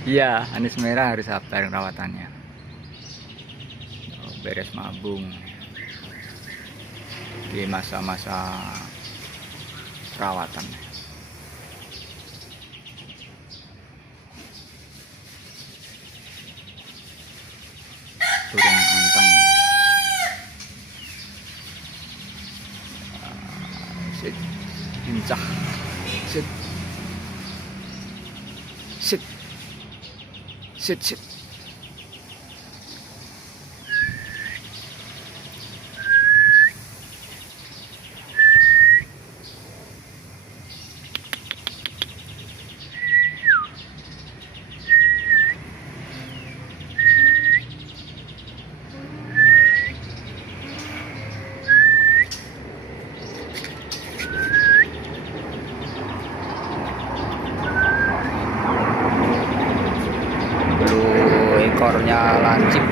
Iya, anis merah harus sabar perawatannya. Oh, beres mabung di masa-masa perawatan. Burung anteng. Sit, pincah, sit, sit, sit, sit. Ekornya lancip.